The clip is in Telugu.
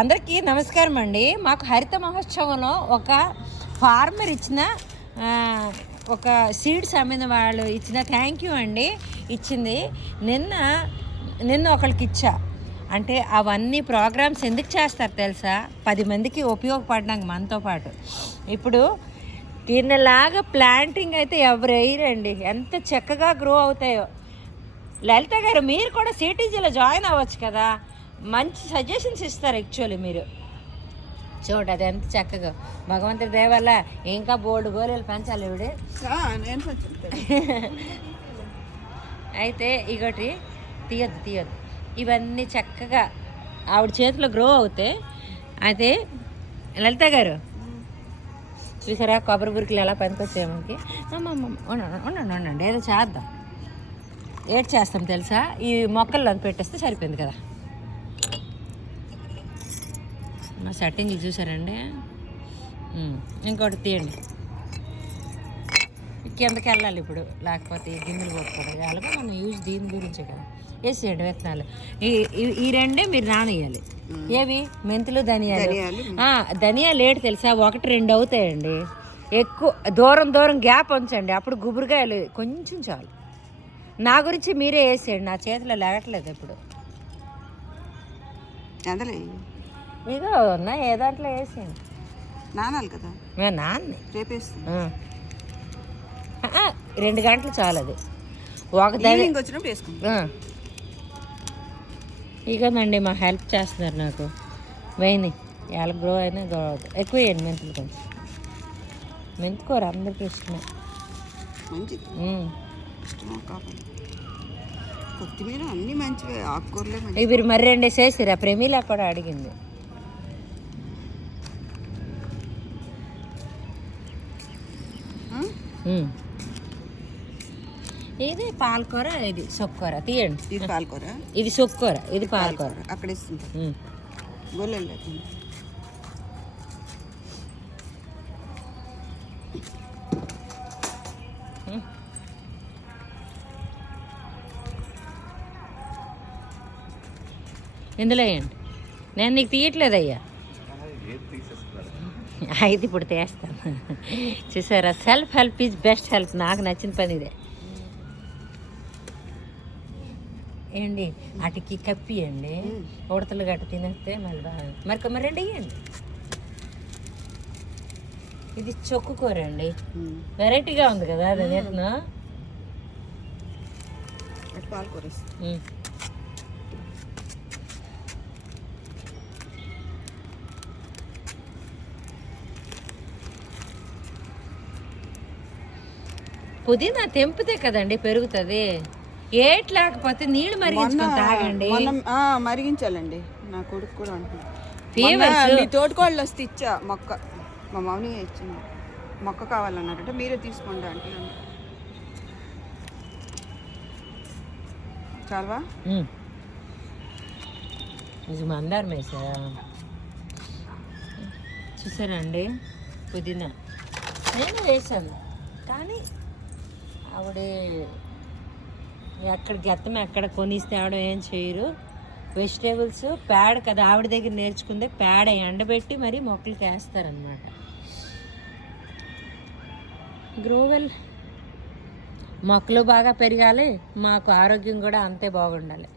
అందరికీ నమస్కారం అండి. మాకు హరిత మహోత్సవంలో ఒక ఫార్మర్ ఇచ్చిన ఒక సీడ్స్ అమ్మిన వాళ్ళు ఇచ్చిన థ్యాంక్ యూ అండి ఇచ్చింది. నిన్న ఒకరికి ఇచ్చా. అంటే అవన్నీ ప్రోగ్రామ్స్ ఎందుకు చేస్తారు తెలుసా? 10 మందికి ఉపయోగపడడానికి మనతో పాటు. ఇప్పుడు దీనిలాగా ప్లాంటింగ్ అయితే ఎవరు వేయరండి. ఎంత చక్కగా గ్రో అవుతాయో. లలిత గారు మీరు కూడా సిటీజీలో జాయిన్ అవ్వచ్చు కదా, మంచి సజెషన్స్ ఇస్తారు. యాక్చువల్లీ మీరు చూడ అది ఎంత చక్కగా భగవంతుడి దయ వల్ల ఇంకా బోల్డ్ గోళీలు పెంచాలి ఇవిడే. అయితే ఇగోటి తీయద్దు ఇవన్నీ చక్కగా ఆవిడ చేతిలో గ్రో అవుతాయి. అయితే లలిత గారు చూసారా కొబ్బరి బురికలు ఎలా పనికొచ్చాయి మనకి. ఉండండి ఏదో చేద్దాం. ఏడ్ చేస్తాం తెలుసా? ఈ మొక్కల్లో పెట్టేస్తే సరిపోయింది కదా. మా సెట్టింగ్లు చూసారండి. ఇంకోటి తీయండి. కిందకి వెళ్ళాలి ఇప్పుడు, లేకపోతే గిన్నెలు పోతుంది. అలాగే మనం యూజ్ దీని గురించే కదా. వేసేయండి విత్తనాలు. ఈ రెండే మీరు నానేయాలి. ఏవి? మెంతులు, ధనియాలు. ధనియాలు ఏడు తెలుసా? 1-2 అవుతాయండి. ఎక్కువ దూరం గ్యాప్ ఉంచండి. అప్పుడు గుబురుగాయలు కొంచెం చాలు. నా గురించి మీరే వేసేయండి. నా చేతిలో లేగట్లేదు ఇప్పుడు. ఇదో ఉన్నా ఏ దాంట్లో వేసేయండి. నానాలి కదా. నాన్ని రేపేస్తా. 2 గంటలు చాలు. అది వచ్చినప్పుడు వేసుకుంటా. ఇకనండి మా హెల్ప్ చేస్తున్నారు నాకు. వేయని ఎలా గ్రో అయినా గ్రో అవుతుంది. ఎక్కువ వేయండి మెంతులు. కొంచెం మెంతుకూర అందరికీ ఇష్టమే. కొత్తిమీర అన్నీ మంచివే, ఆకుకూరలే. ఇవి మరి 2 వేసేసిరా. ప్రేమిలా కూడా అడిగింది. ఇది పాలకూర, ఇది సొక్కూర. తీయండి. ఇది పాలకూర, ఇది సొక్కూర, ఇది పాలకూర. అక్కడ ఇస్తుంది గొల్లెలు. ఇందులో వేయండి. నేను నీకు తీయట్లేదయ్యా. అయితే ఇప్పుడు తీస్తాను. చూసారా? Self help is best help. నాకు నచ్చిన పని ఇదే. ఏండి వాటికి కప్పియండి. ఉడతలు గట్ట తినేస్తే మళ్ళీ బాగా మరి 2 వేయండి. ఇది చొక్కు కూర అండి. వెరైటీగా ఉంది కదా. అది నేను పాలకూర. పుదీనా తెంపితే కదండి పెరుగుతుంది. లేకపోతే నీళ్ళు మరిగించుకొని తాగండి. మరిగించాలండి. నా కొడుకు కూడా అంటున్నాను. మీ తోటకోళ్ళు వస్తే ఇచ్చా మొక్క. మా మమ్మీ ఇచ్చింది. మొక్క కావాలన్నారంటే మీరే తీసుకోండి అంటే. చాలవా? ఇది మందారం వేసా. చూసారండి పుదీనా నేను వేసాను. కానీ ఆవిడ ఎక్కడ గెత్తం ఎక్కడ కొనిస్తే ఆవిడ ఏం చేయరు. వెజిటేబుల్స్ పేడ కదా ఆవిడ దగ్గర నేర్చుకుందే. పేడ ఎండబెట్టి మరి మొక్కలకి వేస్తారనమాట. గ్రోవెల్ మొక్కలు బాగా పెరగాలి, మాకు ఆరోగ్యం కూడా అంతే బాగుండాలి.